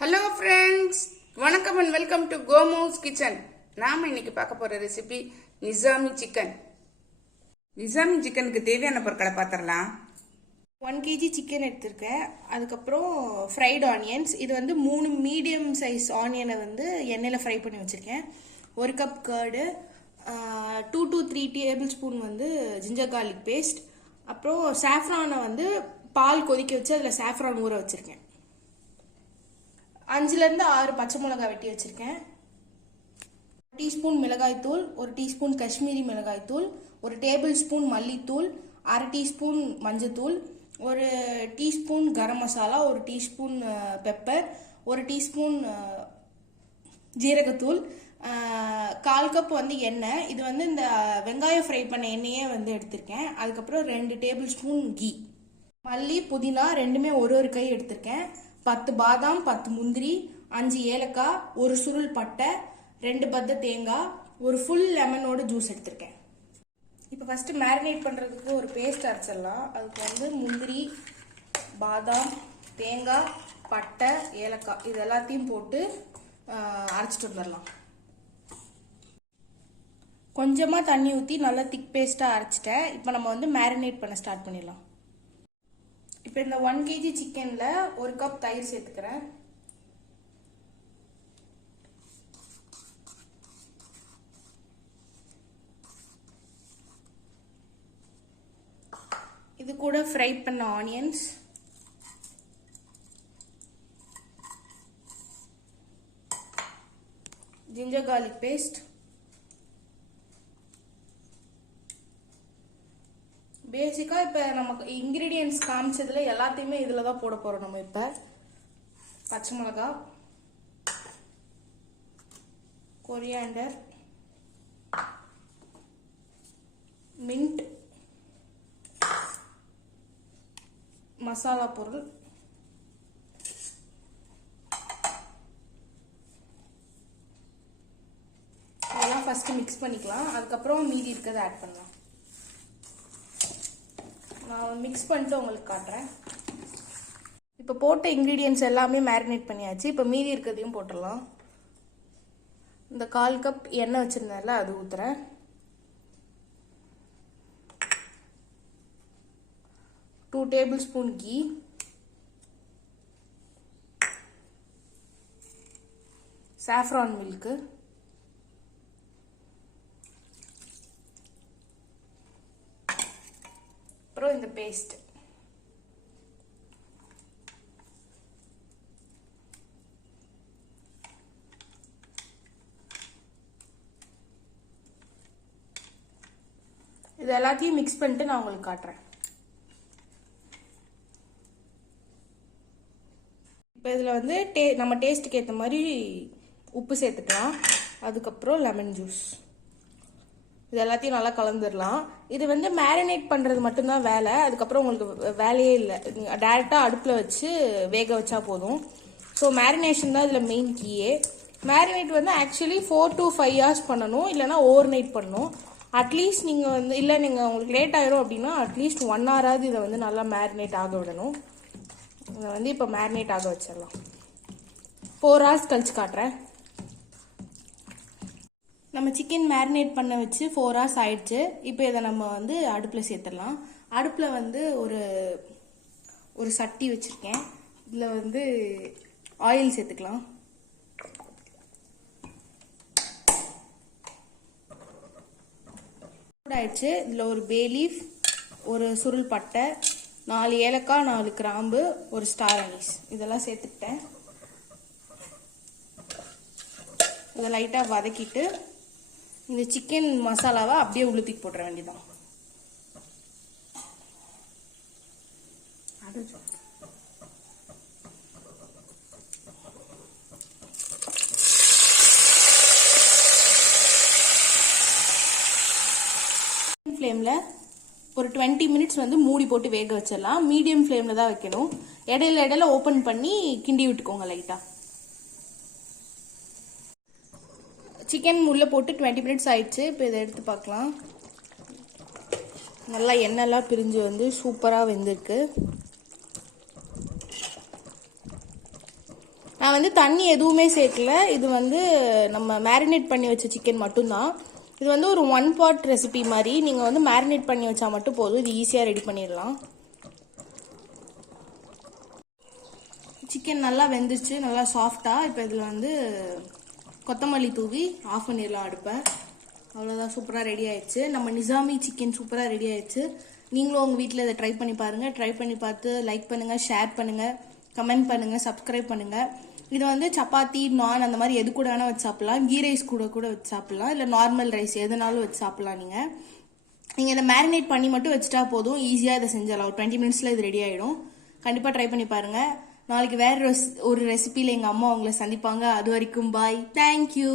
Hello friends, வணக்கம் and welcome to கோமோஸ் kitchen. நாம் இன்னைக்கு பார்க்க போகிற ரெசிபி நிசாமி சிக்கன். நிசாமி சிக்கனுக்கு தேவையான பொருட்களை பார்த்துடலாம். 1 kg சிக்கன் எடுத்திருக்கேன். அதுக்கப்புறம் ஃப்ரைட் ஆனியன்ஸ். இது வந்து 3 மீடியம் சைஸ் ஆனியனை வந்து எண்ணெயில் ஃப்ரை பண்ணி வச்சுருக்கேன். 1 cup curd, 2 to 3 table spoon வந்து ஜிஞ்சர் கார்லிக் பேஸ்ட். அப்புறம் சாஃப்ரானை வந்து பால் கொதிக்க வச்சு அதில் சாஃப்ரான் ஊற வச்சுருக்கேன். 5லேருந்து 6 பச்சை மிளகாய் வெட்டி வச்சுருக்கேன். 1 டீஸ்பூன் மிளகாய்த்தூள், 1 டீஸ்பூன் காஷ்மீரி மிளகாய்த்தூள், 1 டேபிள் ஸ்பூன் மல்லித்தூள், 1/2 டீஸ்பூன் மஞ்சத்தூள், 1 teaspoon garam masala, 1 teaspoon pepper, 1 teaspoon ஜீரகத்தூள், 1/4 கப் வந்து எண்ணெய். இது வந்து இந்த வெங்காயம் ஃப்ரை பண்ண எண்ணெயே வந்து எடுத்திருக்கேன். அதுக்கப்புறம் 2 டேபிள் ஸ்பூன் கீ. மல்லி புதினா ரெண்டுமே ஒரு கை எடுத்திருக்கேன். 10 பாதாம், 10 முந்திரி, 5 ஏலக்காய், 1 சுருள் பட்டை, 2 பத்த தேங்காய், 1 ஃபுல் லெமனோட ஜூஸ் எடுத்திருக்கேன். இப்போ ஃபஸ்ட்டு மேரினேட் பண்ணுறதுக்கு ஒரு பேஸ்ட் அரைச்சிடலாம். அதுக்கு வந்து முந்திரி, பாதாம், தேங்காய், பட்டை, ஏலக்காய் இது எல்லாத்தையும் போட்டு அரைச்சிட்டு வந்துடலாம். கொஞ்சமாக தண்ணி ஊற்றி நல்லா திக் பேஸ்ட்டாக அரைச்சிட்டேன். இப்போ நம்ம வந்து மேரினேட் பண்ண ஸ்டார்ட் பண்ணிடலாம். இப்போ இந்த 1 kg சிக்கனில் 1 கப் தயிர் சேர்த்துக்கிறேன். இது கூட ஃப்ரை பண்ண ஆனியன்ஸ், ஜிஞ்சர் கார்லிக் பேஸ்ட், பேசிக்காக இப்போ நமக்கு இன்க்ரீடியன்ட்ஸ் காமிச்சதுல எல்லாத்தையுமே இதில் தான் போட போகிறோம். நம்ம இப்போ பச்சை மிளகா, கொரியாண்டர், மின்ட், மசாலா பொருள், இதெல்லாம் ஃபஸ்ட்டு மிக்ஸ் பண்ணிக்கலாம். அதுக்கப்புறம் மீதி இருக்கிறத ஆட் பண்ணலாம். நான் மிக்ஸ் பண்ணிட்டு உங்களுக்கு காட்டுறேன். இப்போ போட்ட இன்க்ரீடியன்ட்ஸ் எல்லாமே மேரினேட் பண்ணியாச்சு. இப்போ மீதி இருக்கிறதையும் போட்டுடலாம். இந்த 1/4 கப் எண்ணெய் வச்சுருந்தேன்ல அது ஊற்றுறேன். Two table spoon ghee, saffron milk, அப்புறம் இந்த பேஸ்ட். இது எல்லாத்தையும் மிக்ஸ் பண்ணிட்டு நான் உங்களுக்கு காட்டுறேன். இப்போ இதில் வந்து நம்ம டேஸ்ட்டுக்கு ஏற்ற மாதிரி உப்பு சேர்த்துக்கலாம். அதுக்கப்புறம் லெமன் ஜூஸ். இது எல்லாத்தையும் நல்லா கலந்துடலாம். இது வந்து மேரினேட் பண்ணுறது மட்டும்தான் வேலை. அதுக்கப்புறம் உங்களுக்கு வேலையே இல்லை. டேரெக்டாக அடுப்பில் வச்சு வேக வச்சா போதும். ஸோ மேரினேஷன் தான் இதில் மெயின் கீயே. மேரினேட் வந்து ஆக்சுவலி 4 to 5 hours பண்ணணும், இல்லைனா ஓவர் நைட் பண்ணணும். அட்லீஸ்ட் நீங்கள் வந்து இல்லை நீங்கள் உங்களுக்கு லேட் ஆயிரும் அப்படின்னா அட்லீஸ்ட் 1 hour இதை வந்து நல்லா மேரினேட் ஆக விடணும். இதை வந்து இப்போ மேரினேட் ஆக வச்சிடலாம். 4 hours கழிச்சு காட்டுறேன். நம்ம சிக்கன் மேரினேட் பண்ண வச்சு 4 hours ஆயிடுச்சு. இப்போ இதை நம்ம வந்து அடுப்பில் சேர்த்துடலாம். அடுப்பில் வந்து ஒரு சட்டி வச்சுருக்கேன். இதில் வந்து ஆயில் சேர்த்துக்கலாம். ஆயிடுச்சு. இதில் ஒரு பே லீஃப், ஒரு சுருள் பட்டை, 4 ஏலக்காய், 4 கிராம்பு, ஒரு ஸ்டார் அனீஸ் இதெல்லாம் சேர்த்துக்கிட்டேன். இதை லைட்டாக வதக்கிட்டு இந்த சிக்கன் மசாலாவை அப்படியே உளுத்தி போட்டுற வேண்டியதான். ஃப்ளேமில் ஒரு 20 minutes வந்து மூடி போட்டு வேக வச்சிடலாம். மீடியம் ஃப்ளேமில் தான் வைக்கணும். இடையில ஓப்பன் பண்ணி கிண்டி விட்டுக்கோங்க லைட்டாக. சிக்கன் உள்ளே போட்டு 20 minutes ஆயிடுச்சு. இப்போ இதை எடுத்து பார்க்கலாம். நல்லா எண்ணெய்லாம் பிரிஞ்சு வந்து சூப்பராக வெந்திருக்கு. நான் வந்து தண்ணி எதுவுமே சேர்க்கல. இது வந்து நம்ம மேரினேட் பண்ணி வச்ச சிக்கன் மட்டும்தான். இது வந்து ஒரு 1 pot ரெசிபி மாதிரி. நீங்கள் வந்து மேரினேட் பண்ணி வச்சா மட்டும் போதும். இது ஈஸியாக ரெடி பண்ணிடலாம். சிக்கன் நல்லா வெந்துச்சு, நல்லா சாஃப்டாக. இப்போ இதில் வந்து கொத்தமல்லி தூவி ஆஃப் பண்ணிடலாம் அடுப்பை. அவ்வளோதான், சூப்பராக ரெடி ஆயிடுச்சு. நம்ம நிசாமி சிக்கன் சூப்பராக ரெடி ஆயிடுச்சு. நீங்களும் உங்கள் வீட்டில் இதை ட்ரை பண்ணி பாருங்கள். ட்ரை பண்ணி பார்த்து லைக் பண்ணுங்கள், ஷேர் பண்ணுங்கள், கமெண்ட் பண்ணுங்கள், சப்ஸ்கிரைப் பண்ணுங்கள். இது வந்து சப்பாத்தி, நான் அந்த மாதிரி எது கூட வேணால் வச்சு சாப்பிட்லாம். கீ ரைஸ் கூட வச்சு சாப்பிட்லாம். இல்லை நார்மல் ரைஸ் எதுனாலும் வச்சு சாப்பிட்லாம். நீங்கள் இதை மேரினேட் பண்ணி மட்டும் வச்சுட்டா போதும். ஈஸியாக இதை செஞ்சிடலாம். ஒரு 20 minutes இது ரெடி ஆகிடும். கண்டிப்பாக ட்ரை பண்ணி பாருங்கள். நாளைக்கு வேற ஒரு ரெசிபியில் எங்கள் அம்மா உங்களை சந்திப்பாங்க. அது வரைக்கும் பாய். தேங்க்யூ.